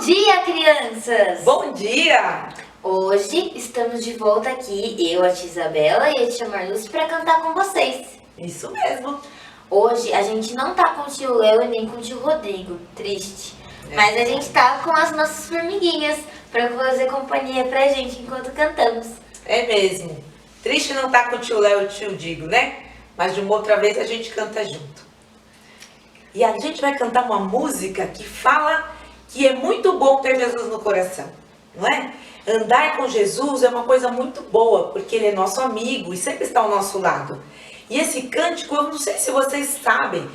dia, crianças! Bom dia! Hoje estamos de volta aqui, eu, a tia Isabela e a tia Marluce, para cantar com vocês. Isso mesmo. Hoje a gente não tá com o tio Léo e nem com o tio Rodrigo, triste. Mas a gente tá com as nossas formiguinhas para fazer companhia pra gente enquanto cantamos. É mesmo. Triste não tá com o tio Léo e o tio Digo, né? Mas de uma outra vez a gente canta junto. E a gente vai cantar uma música que fala que é muito bom ter Jesus no coração, não é? Andar com Jesus é uma coisa muito boa, porque Ele é nosso amigo e sempre está ao nosso lado. E esse cântico, eu não sei se vocês sabem,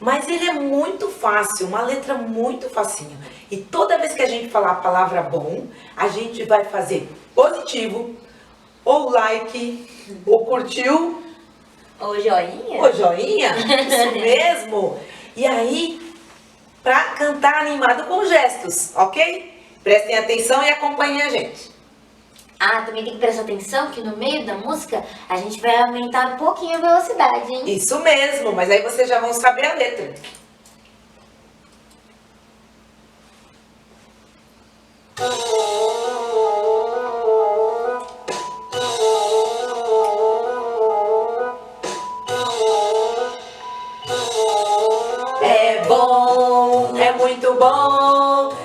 mas ele é muito fácil, uma letra muito facinho. E toda vez que a gente falar a palavra bom, a gente vai fazer positivo, ou like, ou curtiu, Ô, joinha? ou joinha, isso mesmo. E aí, pra cantar animado com gestos, ok? Prestem atenção e acompanhem a gente. Ah, também tem que prestar atenção que no meio da música a gente vai aumentar um pouquinho a velocidade, hein? Isso mesmo, mas aí vocês já vão saber a letra.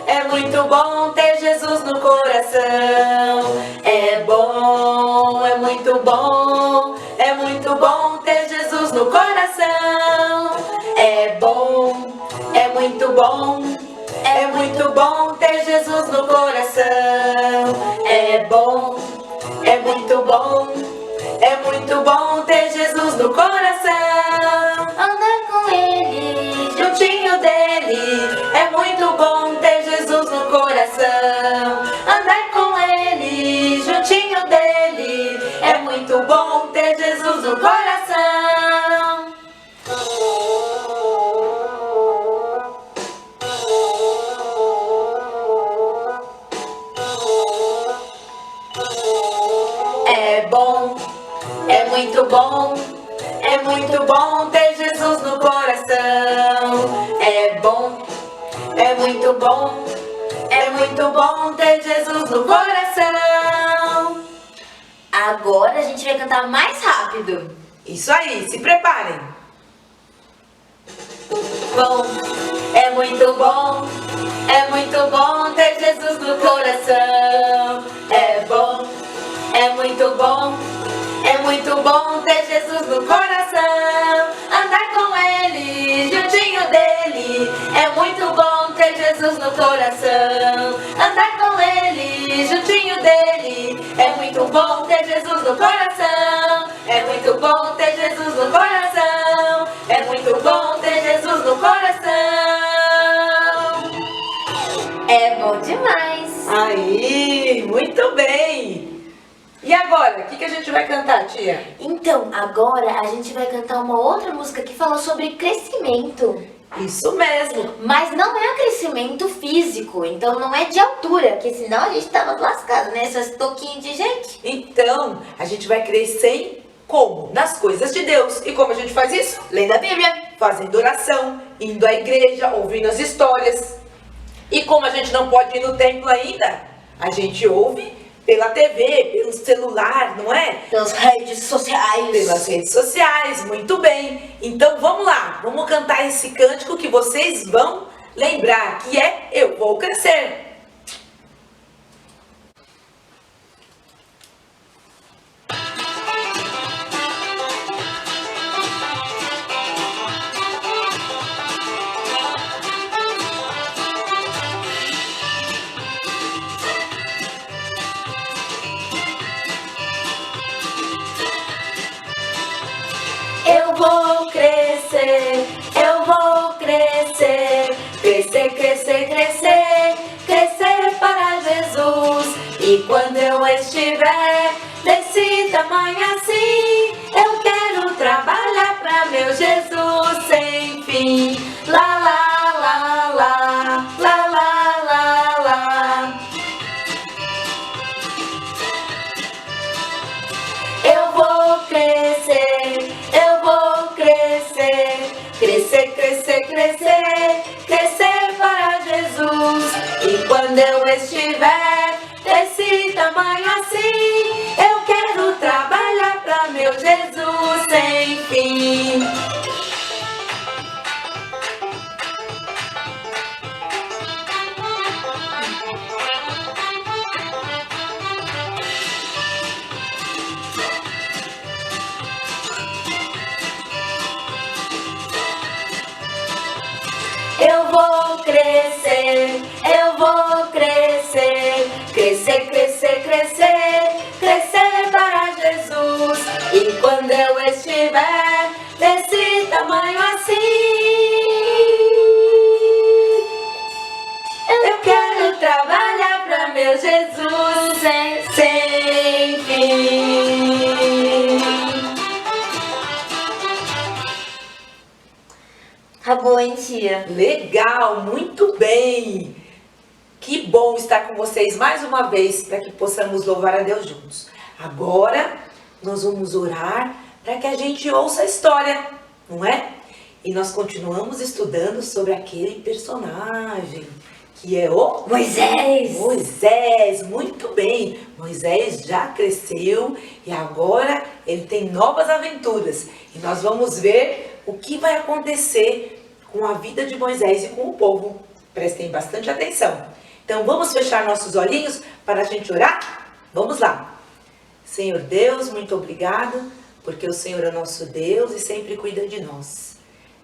É muito bom ter Jesus no coração. É muito bom ter Jesus no coração. É muito bom ter Jesus no coração. É muito bom ter Jesus no coração. Andar com ele, Juntinho dele, é muito bom ter Jesus no coração. Andar com ele, juntinho dele, é muito bom ter Jesus no coração. É muito bom ter Jesus no coração. É muito bom ter Jesus no coração. agora a gente vai cantar mais rápido. Isso aí, se preparem. É muito bom ter Jesus no coração. É muito bom ter Jesus no coração. Andar com ele, juntinho dele, é muito bom ter Jesus no coração. Andar com ele, juntinho dele, é muito bom ter Jesus no coração. É muito bom ter Jesus no coração. É muito bom ter Jesus no coração. É bom demais. Aí, muito bem. E agora, o que a gente vai cantar, tia? Então, agora a gente vai cantar uma outra música que fala sobre crescimento. Isso mesmo. Mas não é um crescimento físico, então não é de altura, porque senão a gente tava lascado, né? Essas toquinhas de gente. Então, a gente vai crescer em como? Nas coisas de Deus. E como a gente faz isso? Lendo a Bíblia. Fazendo oração, indo à igreja, ouvindo as histórias. E como a gente não pode ir no templo ainda, a gente ouve pela TV, pelo celular, não é? Pelas redes sociais. Pelas redes sociais, muito bem. Então vamos lá, vamos cantar esse cântico que vocês vão lembrar, que é Eu Vou Crescer. Eu vou crescer, crescer, crescer, crescer, crescer para Jesus. E quando eu estiver desse tamanho assim, eu quero trabalhar para meu Jesus sem fim. Lá, lá, lá, lá, lá, lá, lá, lá. Eu vou crescer, crescer, crescer, crescer, crescer para Jesus. E quando estiver desse tamanho assim, eu quero trabalhar pra meu Jesus sem fim. Eu vou crescer, crescer, crescer, crescer, crescer para Jesus. E quando eu estiver desse tamanho assim, eu quero trabalhar para meu Jesus sem fim. Acabou, hein, tia? Legal, muito bem! Que bom estar com vocês mais uma vez para que possamos louvar a Deus juntos. Agora nós vamos orar para que a gente ouça a história, não é? E nós continuamos estudando sobre aquele personagem que é o Moisés! Moisés, muito bem! Moisés já cresceu e agora ele tem novas aventuras. E nós vamos ver o que vai acontecer com a vida de Moisés e com o povo. Prestem bastante atenção. Então vamos fechar nossos olhinhos para a gente orar? Vamos lá. Senhor Deus, muito obrigado, porque o Senhor é nosso Deus e sempre cuida de nós.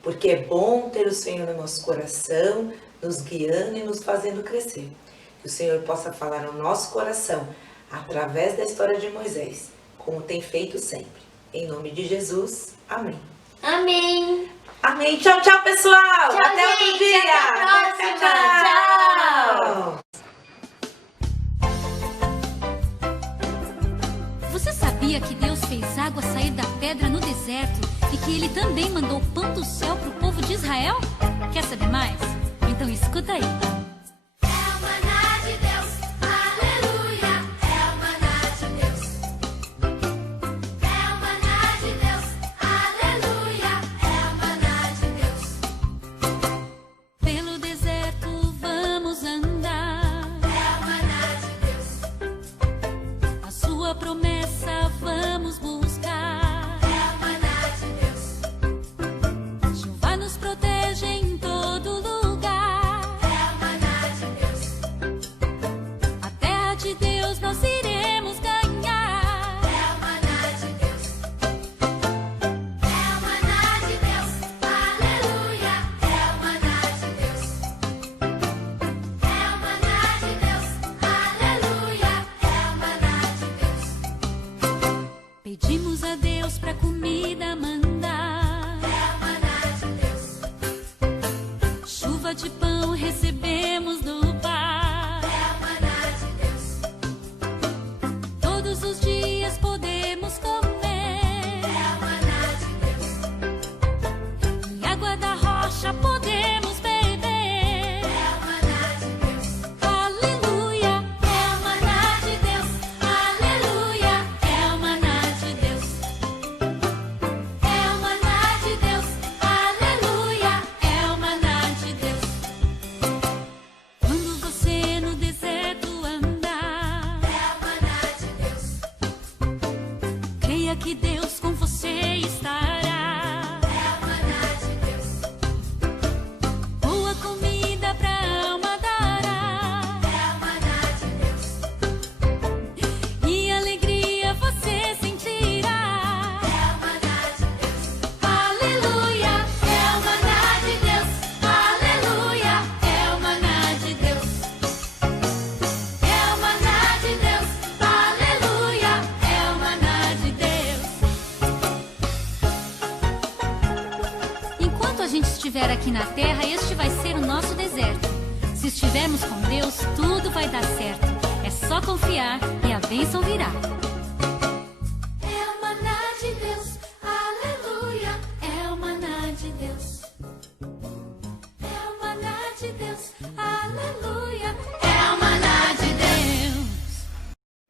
Porque é bom ter o Senhor no nosso coração, nos guiando e nos fazendo crescer. Que o Senhor possa falar no nosso coração, através da história de Moisés, como tem feito sempre. Em nome de Jesus, amém. Amém! Amém. Tchau, tchau, pessoal. Tchau, até outro gente, dia. até a próxima. Tchau. Você sabia que Deus fez água sair da pedra no deserto e que Ele também mandou pão do céu para o povo de Israel? Quer saber mais? Então escuta aí. Promessa vamos buscar. É o maná de Deus. Jeová nos protege em todo lugar. É o maná de Deus. A terra de Deus nós iremos ganhar. É o maná de Deus. É o maná de Deus. Aleluia. É o maná de Deus. É o maná de Deus. Aleluia. É o maná de Deus. Pedimos a Deus pra comida mandar. É o maná de Deus. Chuva de pão recebemos do Pai. É o maná de Deus. Todos os dias podemos comer. É o maná de Deus. E água da rocha podemos beber. É o maná de Deus. Aleluia. É o maná de Deus. Aleluia. É o maná de Deus. É o maná de Deus. Aleluia. É o maná de Deus. Quando você no deserto andar, é o maná de Deus. Creia que Deus com você estará. É o maná de Deus. Boa comida pra alma dará. É o maná de Deus. E alegria você sentirá. É o maná de Deus. Aleluia. É o maná de Deus. Aleluia. É o maná de Deus. É o maná de Deus. Aleluia. É o maná de Deus. Enquanto a gente estiver aqui na terra, este vai ser o nosso deserto. Se estivermos com Deus, tudo vai dar certo. É só confiar e a bênção virá. É o maná de Deus, aleluia. É o maná de Deus. É o maná de Deus, aleluia. É o maná de Deus.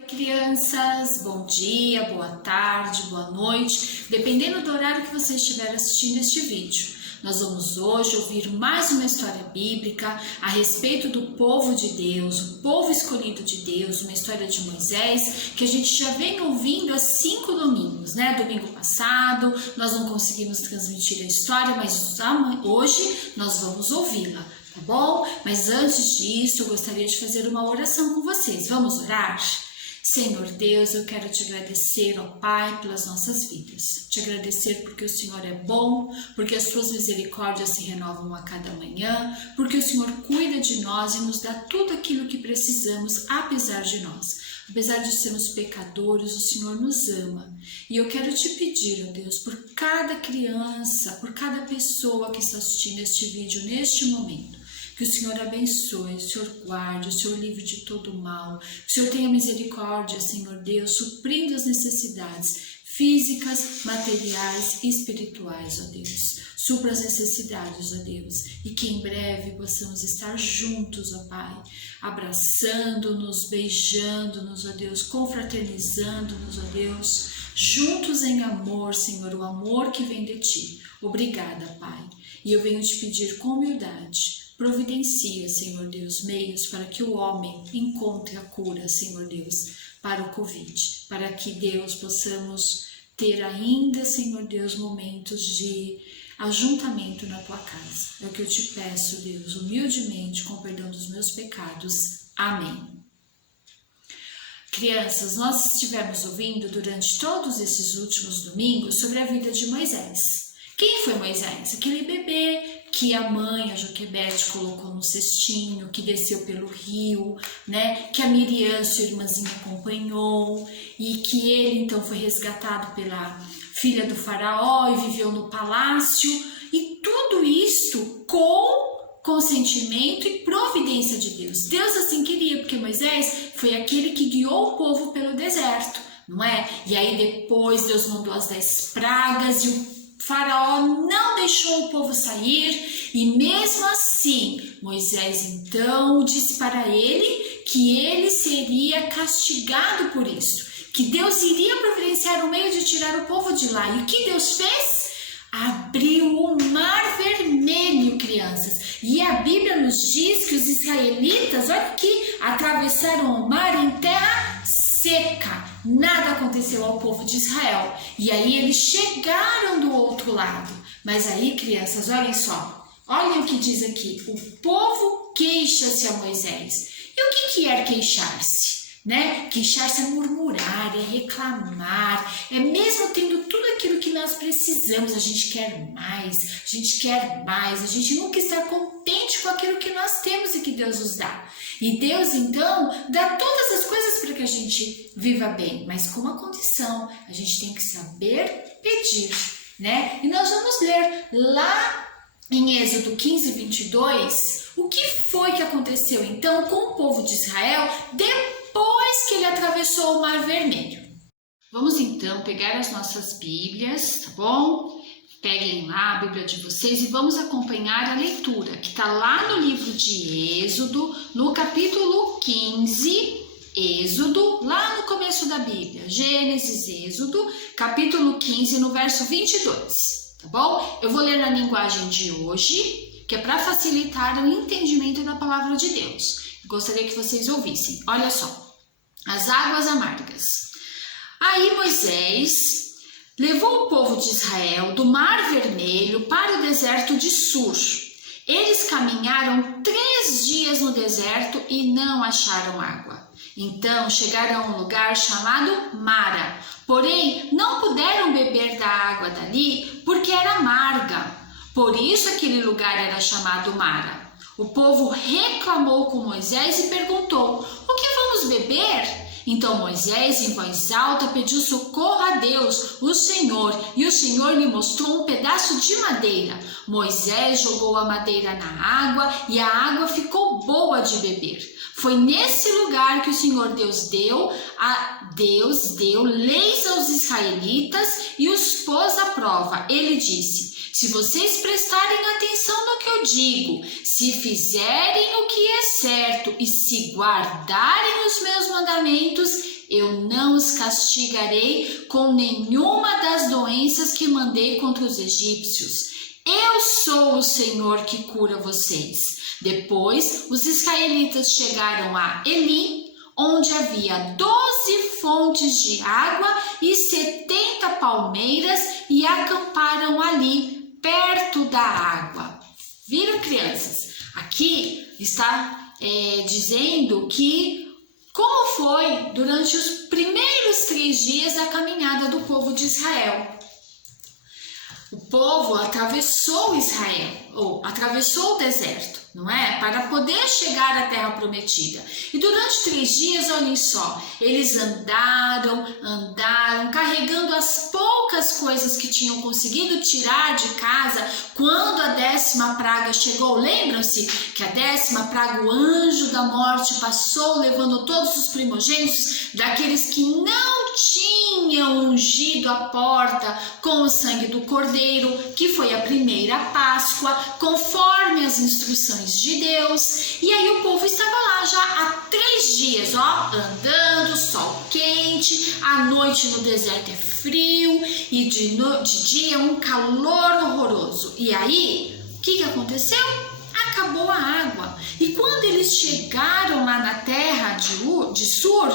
Crianças, bom dia, boa tarde, boa noite, dependendo do horário que você estiver assistindo este vídeo. Nós vamos hoje ouvir mais uma história bíblica a respeito do povo de Deus, o povo escolhido de Deus, uma história de Moisés que a gente já vem ouvindo há 5 domingos, né? Domingo passado nós não conseguimos transmitir a história, mas hoje nós vamos ouvi-la, tá bom? Mas antes disso eu gostaria de fazer uma oração com vocês. Vamos orar? Senhor Deus, eu quero te agradecer, ó Pai, pelas nossas vidas. Te agradecer porque o Senhor é bom, porque as tuas misericórdias se renovam a cada manhã, porque o Senhor cuida de nós e nos dá tudo aquilo que precisamos, apesar de nós. Apesar de sermos pecadores, o Senhor nos ama. E eu quero te pedir, ó Deus, por cada criança, por cada pessoa que está assistindo este vídeo neste momento, que o Senhor abençoe, o Senhor guarde, o Senhor livre de todo mal, que o Senhor tenha misericórdia, Senhor Deus, suprindo as necessidades físicas, materiais e espirituais, ó Deus. Supra as necessidades, ó Deus, e que em breve possamos estar juntos, ó Pai, abraçando-nos, beijando-nos, ó Deus, confraternizando-nos, ó Deus, juntos em amor, Senhor, o amor que vem de Ti. Obrigada, Pai, e eu venho te pedir com humildade, providencia, Senhor Deus, meios para que o homem encontre a cura, Senhor Deus, para o Covid, para que, Deus, possamos ter ainda, Senhor Deus, momentos de ajuntamento na Tua casa. É o que eu te peço, Deus, humildemente, com perdão dos meus pecados. Amém. Crianças, nós estivemos ouvindo durante todos esses últimos domingos sobre a vida de Moisés. Quem foi Moisés? Aquele bebê que a mãe, a Joquebede, colocou no cestinho, que desceu pelo rio, né? Que a Miriam, sua irmãzinha, acompanhou e que ele então foi resgatado pela filha do faraó e viveu no palácio. E tudo isto com consentimento e providência de Deus. Deus assim queria, porque Moisés foi aquele que guiou o povo pelo deserto, não é? E aí depois Deus mandou as 10 pragas e o Faraó não deixou o povo sair e mesmo assim Moisés então disse para ele que ele seria castigado por isso, que Deus iria providenciar um meio de tirar o povo de lá. E o que Deus fez? Abriu o Mar Vermelho, crianças. E a Bíblia nos diz que os israelitas, olha aqui, atravessaram o mar em terra seca. Nada aconteceu ao povo de Israel. E aí eles chegaram do outro lado. Mas aí, crianças, olhem só. Olhem o que diz aqui. O povo queixa-se a Moisés. E o que é queixar-se? Né? Queixar-se é murmurar, é reclamar, é mesmo tendo tudo aquilo que nós precisamos, a gente quer mais, a gente nunca está contente com aquilo que nós temos e que Deus nos dá. E Deus então dá todas as coisas para que a gente viva bem, mas com uma condição, a gente tem que saber pedir, né? E nós vamos ler lá em Êxodo 15, 22, o que foi que aconteceu então com o povo de Israel depois que ele atravessou o Mar Vermelho. Vamos então pegar as nossas Bíblias, tá bom? Peguem lá a Bíblia de vocês e vamos acompanhar a leitura que está lá no livro de Êxodo, no capítulo 15, Êxodo, lá no começo da Bíblia, Gênesis, Êxodo, capítulo 15, no verso 22. Tá bom? Eu vou ler na linguagem de hoje, que é para facilitar o entendimento da palavra de Deus. Gostaria que vocês ouvissem. Olha só. As águas amargas. Aí Moisés levou o povo de Israel do Mar Vermelho para o deserto de Sur. Eles caminharam 3 dias no deserto e não acharam água. Então chegaram a um lugar chamado Mara. Porém, não puderam beber da água dali porque era amarga. Por isso aquele lugar era chamado Mara. O povo reclamou com Moisés e perguntou: o que vamos beber? Então Moisés, em voz alta, pediu socorro a Deus, o Senhor, e o Senhor lhe mostrou um pedaço de madeira. Moisés jogou a madeira na água e a água ficou boa de beber. Foi nesse lugar que o Senhor Deus deu leis aos israelitas e os pôs à prova. Ele disse: se vocês prestarem atenção no que eu digo, se fizerem o que é certo e se guardarem os meus mandamentos, eu não os castigarei com nenhuma das doenças que mandei contra os egípcios. Eu sou o Senhor que cura vocês. Depois, os israelitas chegaram a Elim, onde havia 12 fontes de água e 70 palmeiras, e acamparam ali, perto da água. Viram, crianças? Aqui está dizendo que como foi durante os primeiros 3 dias da caminhada do povo de Israel. O povo atravessou atravessou o deserto, não é? Para poder chegar à terra prometida. E durante 3 dias, olhem só, eles andaram, carregando as poucas coisas que tinham conseguido tirar de casa quando a 10ª praga chegou. Lembram-se que a 10ª praga, o anjo da morte passou levando todos os primogênitos daqueles que não tinham ungido a porta com o sangue do cordeiro, que foi a primeira Páscoa, conforme as instruções de Deus. E aí o povo estava lá já há 3 dias, andando, sol quente, à noite no deserto é frio e de dia um calor horroroso. E aí, o que aconteceu? Acabou a água. E quando eles chegaram lá na terra de Sur,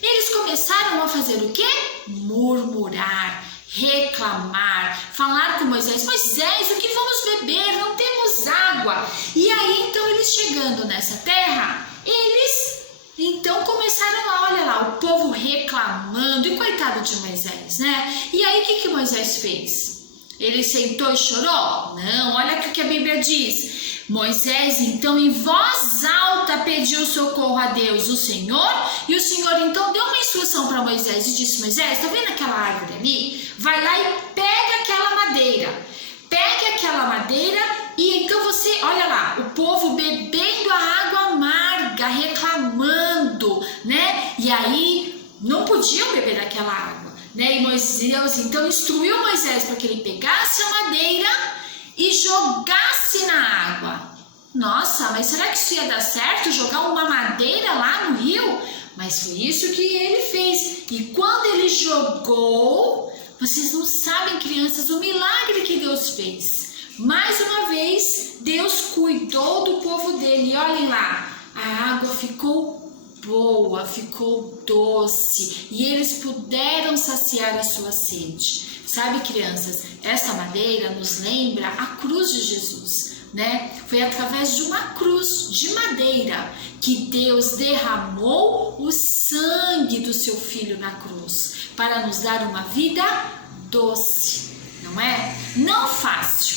eles começaram a fazer o quê? Murmurar, reclamar, falar com Moisés: Moisés, o que vamos beber? Não temos água. E aí, então, eles chegando nessa terra, eles então começaram lá, olha lá, o povo reclamando, e coitado de Moisés, né? E aí, o que Moisés fez? Ele sentou e chorou? Não, olha o que a Bíblia diz. Moisés, então, em voz alta pediu socorro a Deus, o Senhor, e o Senhor, então, deu uma instrução para Moisés e disse: Moisés, tá vendo aquela árvore ali? Vai lá e pega aquela madeira. Pegue aquela madeira e então você, olha lá, o povo bebendo a água amarga, reclamando, né? E aí, não podiam beber aquela água, né? E Deus, então, instruiu Moisés para que ele pegasse a madeira e jogasse na água. Nossa, mas será que isso ia dar certo? Jogar uma madeira lá no rio? Mas foi isso que ele fez. E quando ele jogou, vocês não sabem, crianças, o milagre que Deus fez. Mais uma vez, Deus cuidou do povo dele. E olhem lá, a água ficou boa, ficou doce. E eles puderam saciar a sua sede. Sabe, crianças, essa madeira nos lembra a cruz de Jesus, né? Foi através de uma cruz de madeira que Deus derramou o sangue do seu Filho na cruz para nos dar uma vida doce, não é? Não fácil,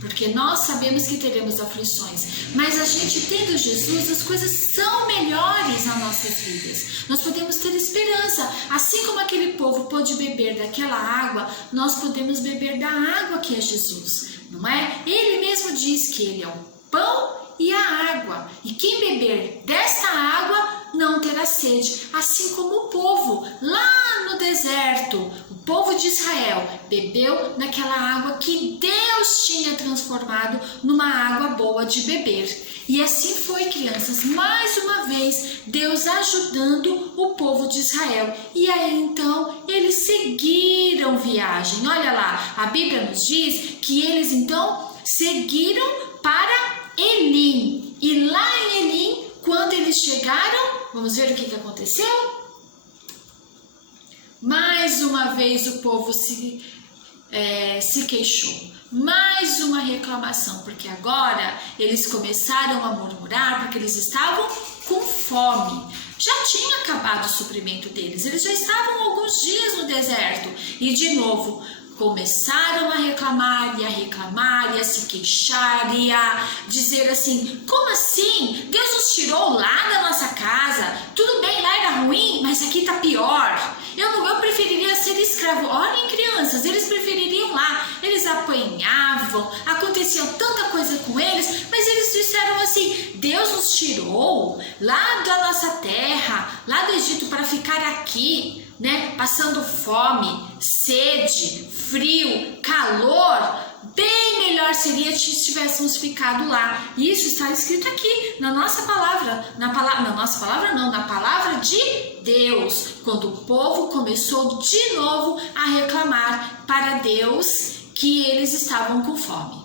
porque nós sabemos que teremos aflições, mas a gente tendo Jesus, as coisas são melhores nas nossas vidas. Nós podemos ter esperança, assim como aquele povo pôde beber daquela água, nós podemos beber da água que é Jesus, não é? Ele mesmo diz que ele é o pão e a água, e quem beber desta água não terá sede, assim como o povo lá no deserto, o povo de Israel bebeu naquela água que Deus tinha transformado numa água boa de beber. E assim foi, crianças, mais uma vez Deus ajudando o povo de Israel. E aí então eles seguiram viagem. Olha lá, a Bíblia nos diz que eles então seguiram para Elim. E lá em Elim, quando eles chegaram, vamos ver o que aconteceu? Mais uma vez o povo se queixou. Mais uma reclamação, porque agora eles começaram a murmurar porque eles estavam com fome. Já tinha acabado o suprimento deles, eles já estavam alguns dias no deserto. E de novo, começaram a reclamar e a se queixar e a dizer assim: como assim? Deus nos tirou lá da nossa casa, tudo bem, lá era ruim, mas aqui tá pior. Eu preferiria ser escravo. Olhem, crianças, eles prefeririam lá, eles apanhavam, acontecia tanta coisa com eles, mas eles disseram assim: Deus nos tirou lá da nossa terra, lá do Egito, para ficar aqui, né, passando fome, sede, frio, calor. Bem melhor seria se tivéssemos ficado lá. E isso está escrito aqui na nossa palavra, na palavra de Deus, quando o povo começou de novo a reclamar para Deus que eles estavam com fome.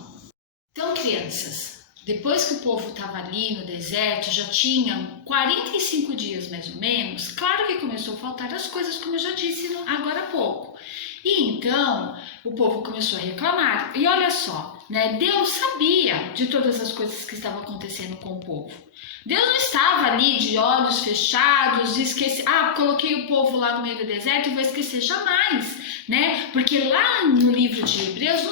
Então, crianças, depois que o povo estava ali no deserto, já tinham 45 dias mais ou menos, claro que começou a faltar as coisas, como eu já disse agora há pouco. E então, o povo começou a reclamar. E olha só, né? Deus sabia de todas as coisas que estavam acontecendo com o povo. Deus não estava ali de olhos fechados, coloquei o povo lá no meio do deserto e vou esquecer jamais, né? Porque lá no livro de Hebreus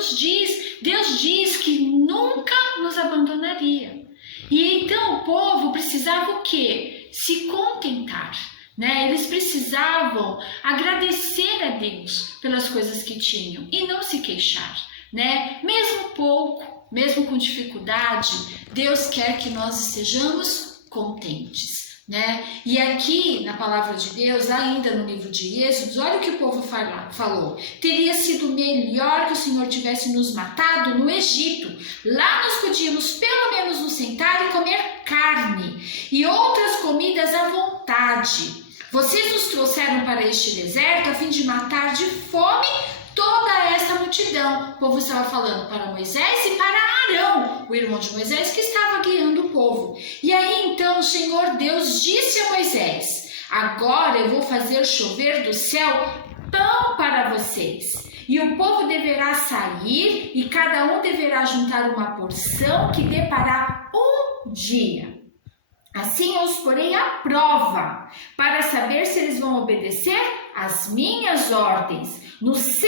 Deus diz que nunca nos abandonaria. E então o povo precisava o quê? Se contentar, né? Eles precisavam agradecer a Deus pelas coisas que tinham e não se queixar, né? Mesmo pouco, mesmo com dificuldade, Deus quer que nós estejamos contentes, né? E aqui na palavra de Deus, ainda no livro de Êxodo, olha o que o povo falou. Teria sido melhor que o Senhor tivesse nos matado no Egito. Lá nós podíamos pelo menos nos sentar e comer carne e outras comidas à vontade. Vocês nos trouxeram para este deserto a fim de matar de fome toda esta multidão. O povo estava falando para Moisés e para Arão, o irmão de Moisés, que estava guiando o povo. E aí então o Senhor Deus disse a Moisés: agora eu vou fazer chover do céu pão para vocês. E o povo deverá sair e cada um deverá juntar uma porção que dê para um dia. Assim eu os porei à prova, para saber se eles vão obedecer às minhas ordens. No 6º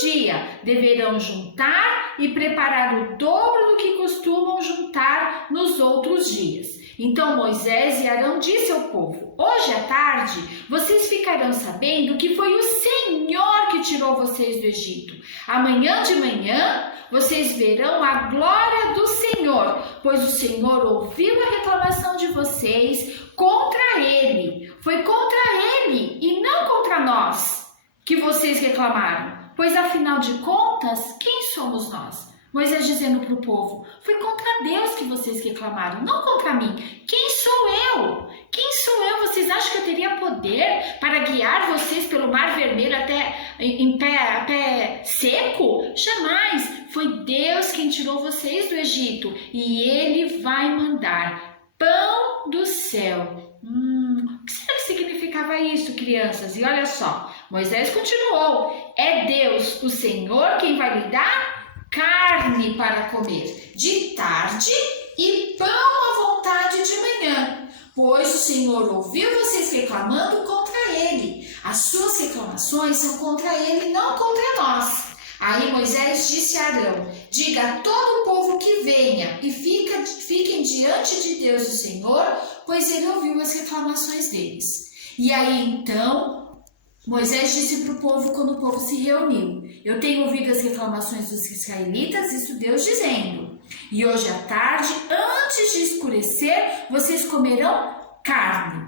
dia deverão juntar e preparar o dobro do que costumam juntar nos outros dias. Então Moisés e Arão disse ao povo: hoje à tarde vocês ficarão sabendo que foi o Senhor que tirou vocês do Egito. Amanhã de manhã vocês verão a glória do Senhor, pois o Senhor ouviu a reclamação de vocês contra ele. Foi contra ele e não contra nós que vocês reclamaram, pois afinal de contas, quem somos nós? Moisés dizendo para o povo: foi contra Deus que vocês reclamaram, não contra mim. Quem sou eu? Quem sou eu? Vocês acham que eu teria poder para guiar vocês pelo Mar Vermelho até a pé seco? Jamais! Foi Deus quem tirou vocês do Egito e Ele vai mandar pão do céu. O que será que significava isso, crianças? E olha só, Moisés continuou: é Deus, o Senhor, quem vai lhe dar carne para comer de tarde e pão à vontade de manhã, pois o Senhor ouviu vocês reclamando contra ele. As suas reclamações são contra ele, não contra nós. Aí Moisés disse a Arão: diga a todo o povo que venha e fiquem diante de Deus o Senhor, pois ele ouviu as reclamações deles. E aí então Moisés disse para o povo quando o povo se reuniu: eu tenho ouvido as reclamações dos israelitas, isso Deus dizendo, e hoje à tarde, antes de escurecer, vocês comerão carne.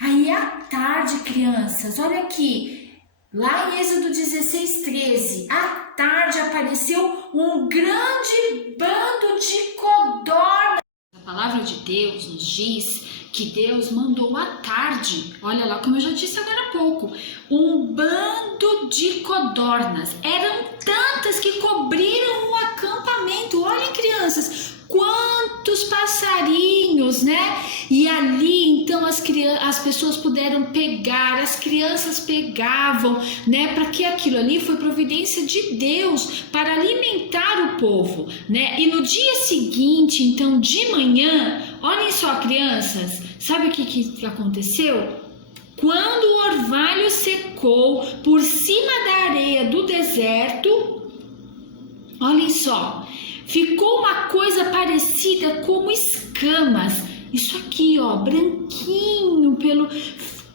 Aí à tarde, crianças, olha aqui, lá em Êxodo 16:13, à tarde apareceu um grande bando de codornas. A palavra de Deus nos diz que Deus mandou à tarde, olha lá, como eu já disse agora há pouco, um bando de codornas. Eram tantas que cobriram o acampamento. Olhem, crianças, quantos passarinhos, né? E ali, então, as pessoas puderam pegar, as crianças pegavam, né? Para que aquilo ali foi providência de Deus para alimentar o povo, né? E no dia seguinte, então, de manhã, olhem só, crianças, sabe o que aconteceu? Quando o orvalho secou por cima da areia do deserto, olhem só, ficou uma coisa parecida como escamas. Isso aqui, ó, branquinho,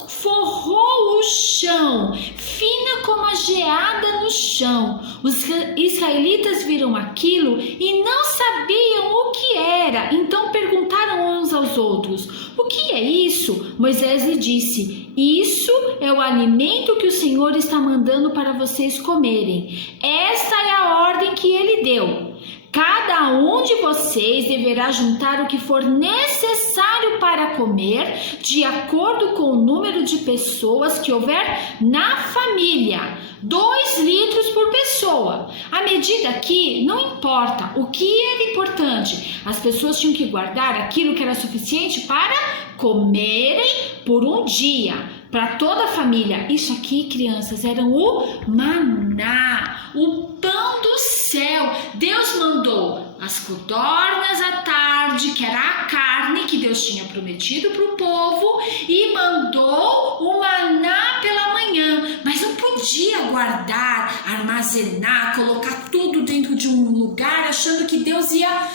forrou o chão, fina como a geada no chão. Os israelitas viram aquilo e não sabiam o que era. Então perguntaram uns aos outros: o que é isso? Moisés lhe disse: isso é o alimento que o Senhor está mandando para vocês comerem. Esta é a ordem que ele deu. Cada um de vocês deverá juntar o que for necessário para comer, de acordo com o número de pessoas que houver na família. 2 litros por pessoa. A medida aqui não importa. O que era importante? As pessoas tinham que guardar aquilo que era suficiente para comerem por um dia. Para toda a família. Isso aqui, crianças, era o maná, o pão do céu. Deus mandou as codornas à tarde, que era a carne que Deus tinha prometido para o povo, e mandou o maná pela manhã. Mas não podia guardar, armazenar, colocar tudo dentro de um lugar, achando que Deus ia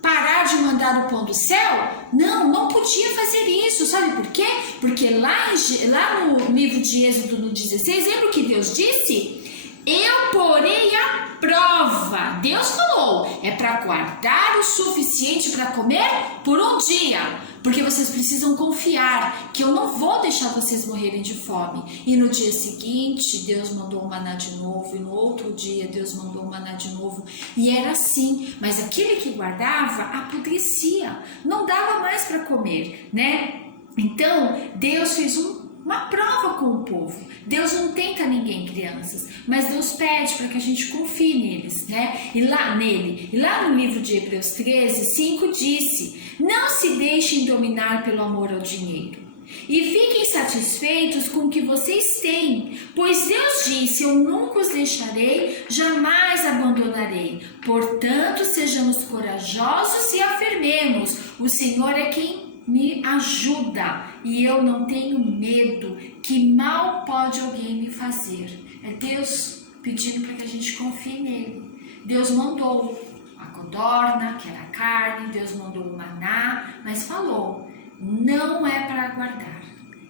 parar de mandar o pão do céu. Não podia fazer isso. Sabe por quê? Porque lá no livro de Êxodo, no 16, lembra o que Deus disse? Eu porei a prova. Deus falou, é para guardar o suficiente para comer por um dia. Porque vocês precisam confiar que eu não vou deixar vocês morrerem de fome. E no dia seguinte, Deus mandou o maná de novo. E no outro dia, Deus mandou o maná de novo. E era assim. Mas aquele que guardava, apodrecia. Não dava mais para comer, né? Então, Deus fez uma prova com o povo. Deus não tenta ninguém, crianças, mas Deus pede para que a gente confie neles, né? E lá no livro de Hebreus 13, 5 disse: não se deixem dominar pelo amor ao dinheiro e fiquem satisfeitos com o que vocês têm, pois Deus disse: eu nunca os deixarei, jamais abandonarei. Portanto, sejamos corajosos e afirmemos: o Senhor é quem me ajuda e eu não tenho medo. Que mal pode alguém me fazer? É Deus pedindo para que a gente confie nele. Deus mandou a codorna, que era a carne, Deus mandou o maná, mas falou, não é para guardar,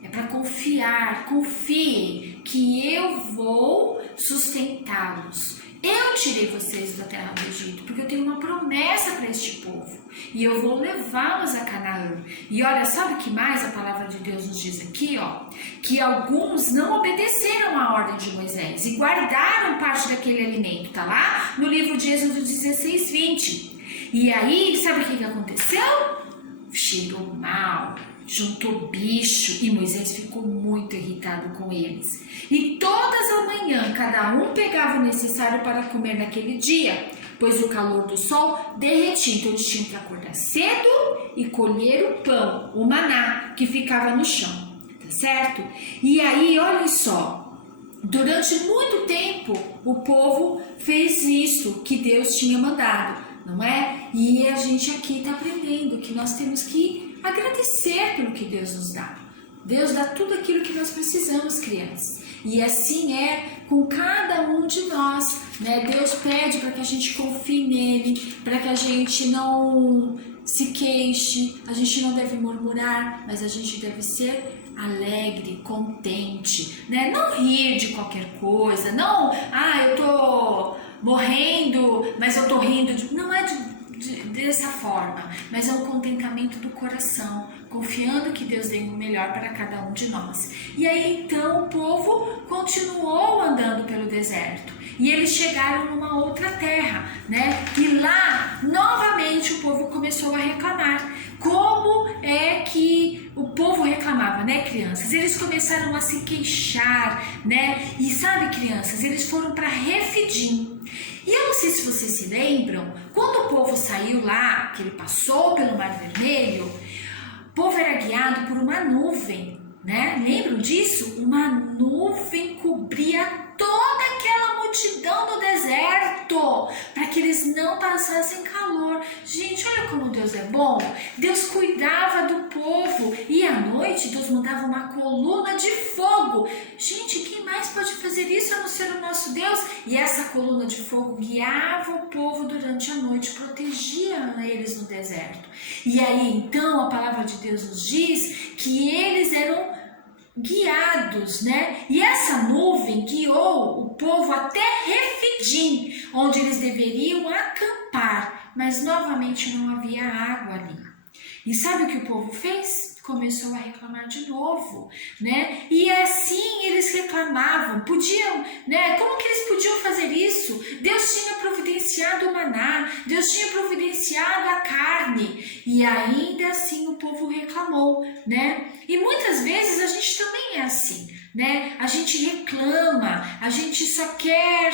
é para confiar. Confiem que eu vou sustentá-los. Eu tirei vocês da terra do Egito, porque eu tenho uma promessa para este povo. E eu vou levá-los a Canaã. E olha, sabe o que mais a palavra de Deus nos diz aqui? Que alguns não obedeceram à ordem de Moisés e guardaram parte daquele alimento. Tá lá no livro de Êxodo 16, 20. E aí, sabe o que aconteceu? Cheirou mal, juntou bicho, e Moisés ficou muito irritado com eles. E todas as manhãs, cada um pegava o necessário para comer naquele dia, pois o calor do sol derretia. Então eles tinham que acordar cedo e colher o pão, o maná, que ficava no chão, tá certo? E aí, olha só, durante muito tempo o povo fez isso que Deus tinha mandado, não é? E a gente aqui está aprendendo que nós temos que agradecer pelo que Deus nos dá. Deus dá tudo aquilo que nós precisamos, crianças. E assim é com cada um de nós, né? Deus pede para que a gente confie nele, para que a gente não se queixe, a gente não deve murmurar, mas a gente deve ser alegre, contente, né? Não rir de qualquer coisa, não, eu tô morrendo, mas eu tô rindo, não é dessa forma, mas é um contentamento do coração, confiando que Deus tem o melhor para cada um de nós. E aí então o povo continuou andando pelo deserto e eles chegaram numa outra terra, né? E lá novamente o povo começou a reclamar. Como é que o povo reclamava, né, crianças? Eles começaram a se queixar, né? E sabe, crianças, eles foram para Refidim. E eu não sei se vocês se lembram, quando o povo saiu lá, que ele passou pelo Mar Vermelho, o povo era guiado por uma nuvem, né? Lembram disso? Uma nuvem cobria toda aquela multidão do deserto, para que eles não passassem calor. Gente, olha como Deus é bom. Deus cuidava do povo e à noite Deus mandava uma coluna de fogo. Gente, quem mais pode fazer isso a não ser o nosso Deus? E essa coluna de fogo guiava o povo durante a noite, protegia eles no deserto. E aí então a palavra de Deus nos diz que eles eram guiados, né? E essa nuvem guiou o povo até Refidim, onde eles deveriam acampar, mas novamente não havia água ali. E sabe o que o povo fez? Começou a reclamar de novo, né? E assim eles reclamavam precisavam, podiam, né? Como que eles podiam fazer isso? Deus tinha providenciado o maná, Deus tinha providenciado a carne, e ainda assim o povo reclamou, né? E muitas vezes a gente também é assim, né? A gente reclama, a gente só quer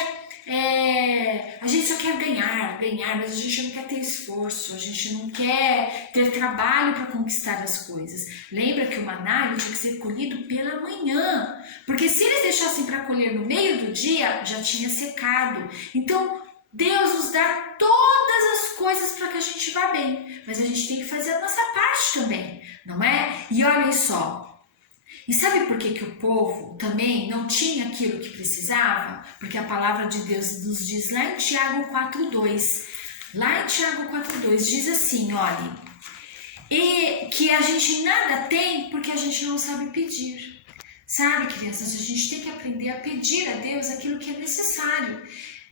ganhar, mas a gente não quer ter esforço, a gente não quer ter trabalho para conquistar as coisas. Lembra que o maná ele tinha que ser colhido pela manhã, porque se eles deixassem para colher no meio do dia, já tinha secado. Então, Deus nos dá todas as coisas para que a gente vá bem, mas a gente tem que fazer a nossa parte também, não é? E olhem só, e sabe por que o povo também não tinha aquilo que precisava? Porque a palavra de Deus nos diz lá em Tiago 4,2. Lá em Tiago 4,2 diz assim, olha, e que a gente nada tem porque a gente não sabe pedir. Sabe, crianças, a gente tem que aprender a pedir a Deus aquilo que é necessário,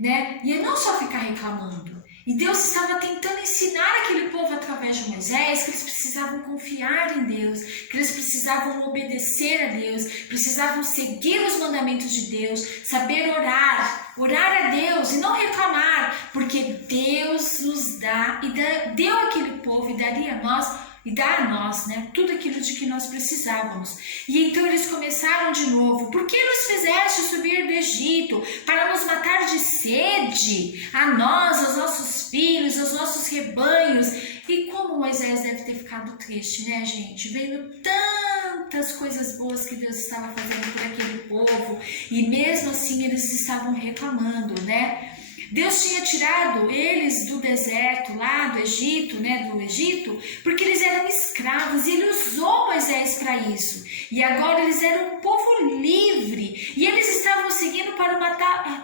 né? E não só ficar reclamando. E Deus estava tentando ensinar aquele povo através de Moisés que eles precisavam confiar em Deus, que eles precisavam obedecer a Deus, precisavam seguir os mandamentos de Deus, saber orar a Deus e não reclamar, porque Deus nos dá e deu àquele povo e daria a nós e dá a nós, né, tudo aquilo de que nós precisávamos. E então eles começaram de novo. Por que nos fizeste subir do Egito? Para nos matar de sede? A nós, aos nossos filhos, aos nossos rebanhos. E como Moisés deve ter ficado triste, né, gente? Vendo tantas coisas boas que Deus estava fazendo por aquele povo. E mesmo assim eles estavam reclamando, né? Deus tinha tirado eles do deserto, lá do Egito, né, do Egito, porque eles eram escravos e ele usou Moisés para isso. E agora eles eram um povo livre e eles estavam seguindo para uma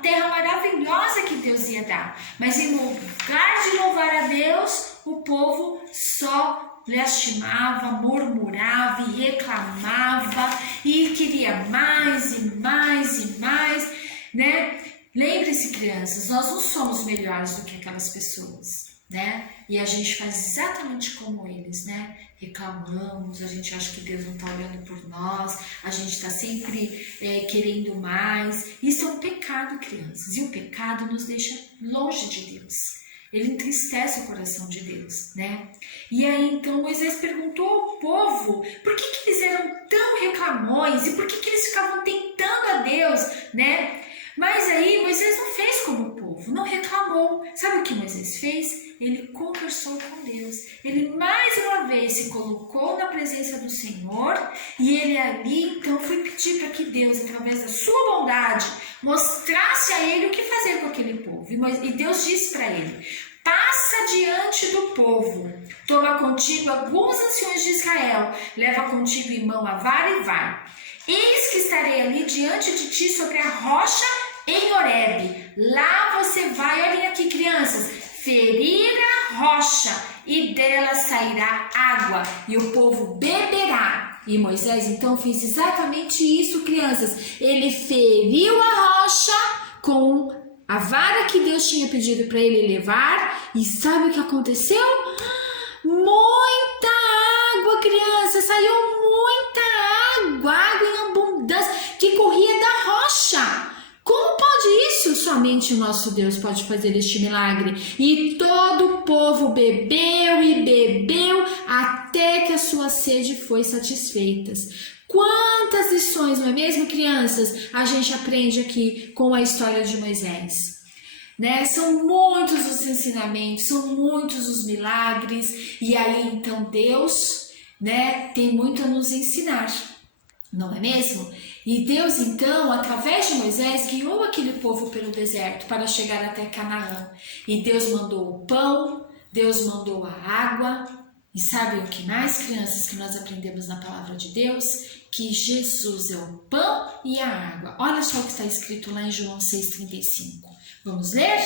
terra maravilhosa que Deus ia dar. Mas em lugar de louvar a Deus, o povo só lastimava, murmurava e reclamava e queria mais e mais e mais, né? Lembre-se, crianças, nós não somos melhores do que aquelas pessoas, né? E a gente faz exatamente como eles, né? Reclamamos, a gente acha que Deus não está olhando por nós, a gente está sempre querendo mais. Isso é um pecado, crianças, e o pecado nos deixa longe de Deus. Ele entristece o coração de Deus, né? E aí, então, Moisés perguntou ao povo por que eles eram tão reclamões e por que eles ficavam tentando a Deus, né? Mas aí Moisés não fez como o povo, não reclamou. Sabe o que Moisés fez? Ele conversou com Deus. Ele mais uma vez se colocou na presença do Senhor e ele ali então foi pedir para que Deus, através da sua bondade, mostrasse a ele o que fazer com aquele povo. E Deus disse para ele: passa diante do povo, toma contigo alguns anciões de Israel, leva contigo em mão a vara e vai. Eis que estarei ali diante de ti sobre a rocha em Horebe. Lá você vai, olhem aqui, crianças, ferir a rocha e dela sairá água e o povo beberá. E Moisés então fez exatamente isso, crianças. Ele feriu a rocha com a vara que Deus tinha pedido para ele levar. E sabe o que aconteceu? Muita água, criança, saiu muita água em abundância que corria da rocha. Como pode isso? Somente o nosso Deus pode fazer este milagre. E todo o povo bebeu e bebeu até que a sua sede foi satisfeita. Quantas lições, não é mesmo, crianças, a gente aprende aqui com a história de Moisés? Né? São muitos os ensinamentos, são muitos os milagres, e aí então Deus, né, tem muito a nos ensinar, não é mesmo? E Deus então, através de Moisés, guiou aquele povo pelo deserto para chegar até Canaã. E Deus mandou o pão, Deus mandou a água. E sabem o que mais, crianças, que nós aprendemos na palavra de Deus? Que Jesus é o pão e a água. Olha só o que está escrito lá em João 6,35. Vamos ler?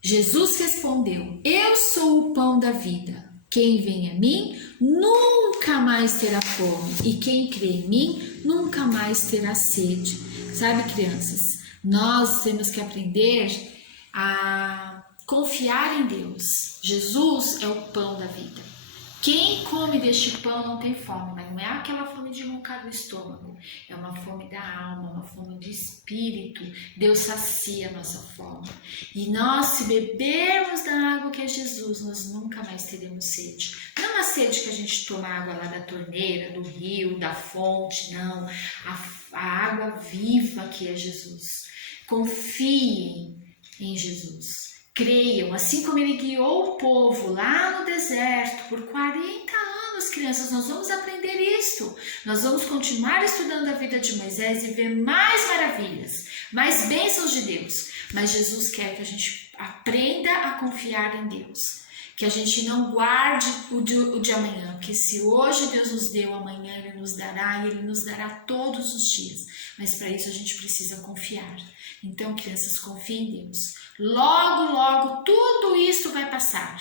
Jesus respondeu: eu sou o pão da vida. Quem vem a mim nunca mais terá fome, e quem crê em mim nunca mais terá sede. Sabe, crianças, nós temos que aprender a confiar em Deus. Jesus é o pão da vida. Quem come deste pão não tem fome, mas não é aquela fome de roncar do estômago, é uma fome da alma, uma fome de espírito. Deus sacia a nossa fome. E nós, se bebermos da água que é Jesus, nós nunca mais teremos sede. Não a sede que a gente toma água lá da torneira, do rio, da fonte, não. A água viva que é Jesus. Confiem em Jesus. Creiam, assim como ele guiou o povo lá no deserto por 40 anos, crianças, nós vamos aprender isto. Nós vamos continuar estudando a vida de Moisés e ver mais maravilhas, mais bênçãos de Deus. Mas Jesus quer que a gente aprenda a confiar em Deus. Que a gente não guarde o de amanhã, porque se hoje Deus nos deu, amanhã Ele nos dará e Ele nos dará todos os dias. Mas para isso a gente precisa confiar. Então, crianças, confiem em Deus. Logo, logo, tudo isso vai passar.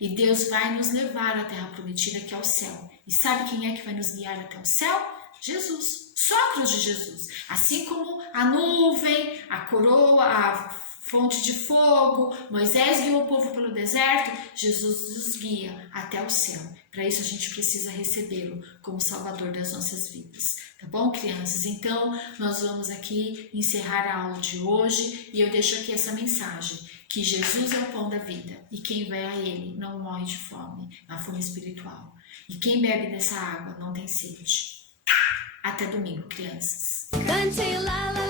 E Deus vai nos levar à terra prometida, que é o céu. E sabe quem é que vai nos guiar até o céu? Jesus. Só a cruz de Jesus. Assim como a nuvem, a coroa, a fonte de fogo, Moisés guiou o povo pelo deserto, Jesus nos guia até o céu. Para isso a gente precisa recebê-lo como Salvador das nossas vidas. Tá bom, crianças? Então, nós vamos aqui encerrar a aula de hoje e eu deixo aqui essa mensagem, que Jesus é o pão da vida e quem vai a Ele não morre de fome, a fome espiritual. E quem bebe dessa água não tem sede. Até domingo, crianças. Cante lá, lá.